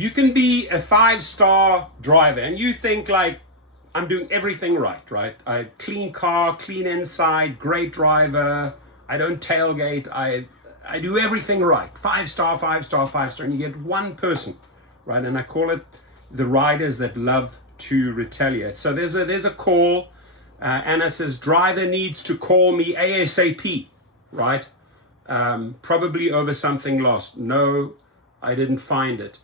You can be a 5-star driver and you think like, I'm doing everything right? I clean car, clean inside, great driver. I don't tailgate. I do everything right. 5-star, 5-star, 5-star. And you get one person, right? And I call it the riders that love to retaliate. So there's a call. Anna says, driver needs to call me ASAP, right? Probably over something lost. No, I didn't find it.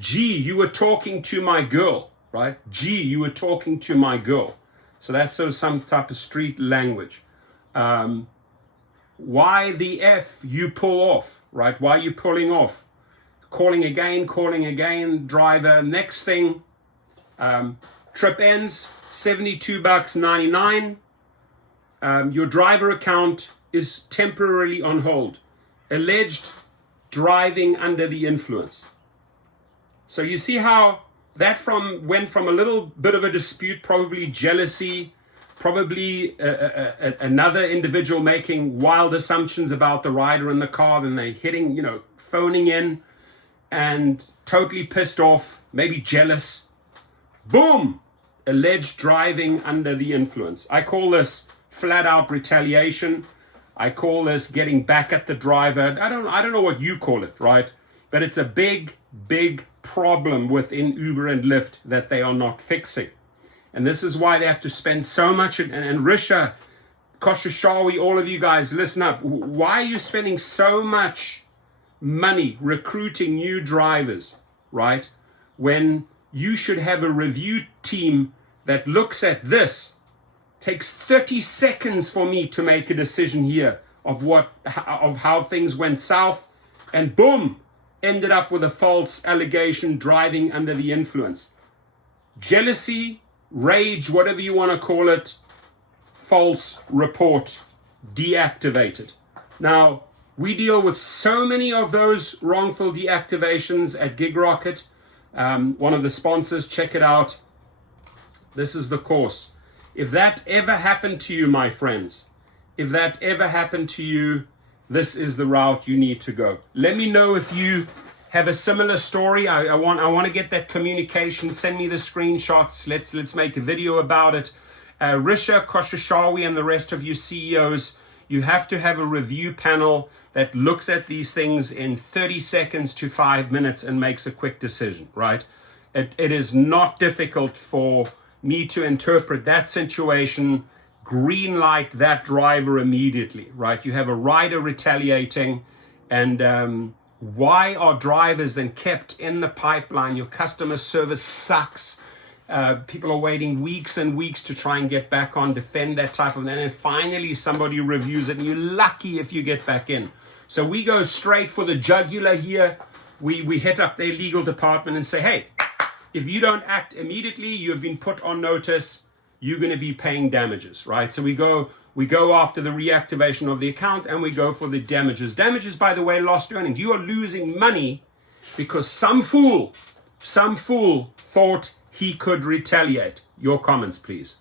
G, you were talking to my girl, right? G, you were talking to my girl. So that's sort of some type of street language. Why the F, you pull off, right? Why are you pulling off? Calling again, driver. Next thing, trip ends, $72.99. Your driver account is temporarily on hold. Alleged driving under the influence. So you see how that went from a little bit of a dispute, probably jealousy, probably another individual making wild assumptions about the rider in the car, then they hitting, phoning in and totally pissed off, maybe jealous. Boom! Alleged driving under the influence. I call this flat out retaliation. I call this getting back at the driver. I don't know what you call it, right? But it's a big problem within Uber and Lyft that they are not fixing. And this is why they have to spend so much. And Risha, Koshashawi, all of you guys, listen up. Why are you spending so much money recruiting new drivers, right? When you should have a review team that looks at this. Takes 30 seconds for me to make a decision here of how things went south, and boom, ended up with a false allegation, driving under the influence. Jealousy, rage, whatever you want to call it, false report, deactivated. Now, we deal with so many of those wrongful deactivations at GigRocket. One of the sponsors, check it out. This is the course. If that ever happened to you, my friends, if that ever happened to you, this is the route you need to go. Let me know if you have a similar story. I want to get that communication. Send me the screenshots. Let's make a video about it. Risha, Koshashawi, and the rest of you CEOs, you have to have a review panel that looks at these things in 30 seconds to 5 minutes and makes a quick decision, right? It is not difficult for me to interpret that situation, green light that driver immediately, right? You have a rider retaliating, and why are drivers then kept in the pipeline? Your customer service sucks. People are waiting weeks and weeks to try and get back on, defend that type of, and then finally somebody reviews it, and you're lucky if you get back in. So we go straight for the jugular here. We hit up their legal department and say, hey, if you don't act immediately, you have been put on notice, you're going to be paying damages, right? So we go after the reactivation of the account, and we go for the damages. Damages, by the way, lost earnings. You are losing money because some fool thought he could retaliate. Your comments, please.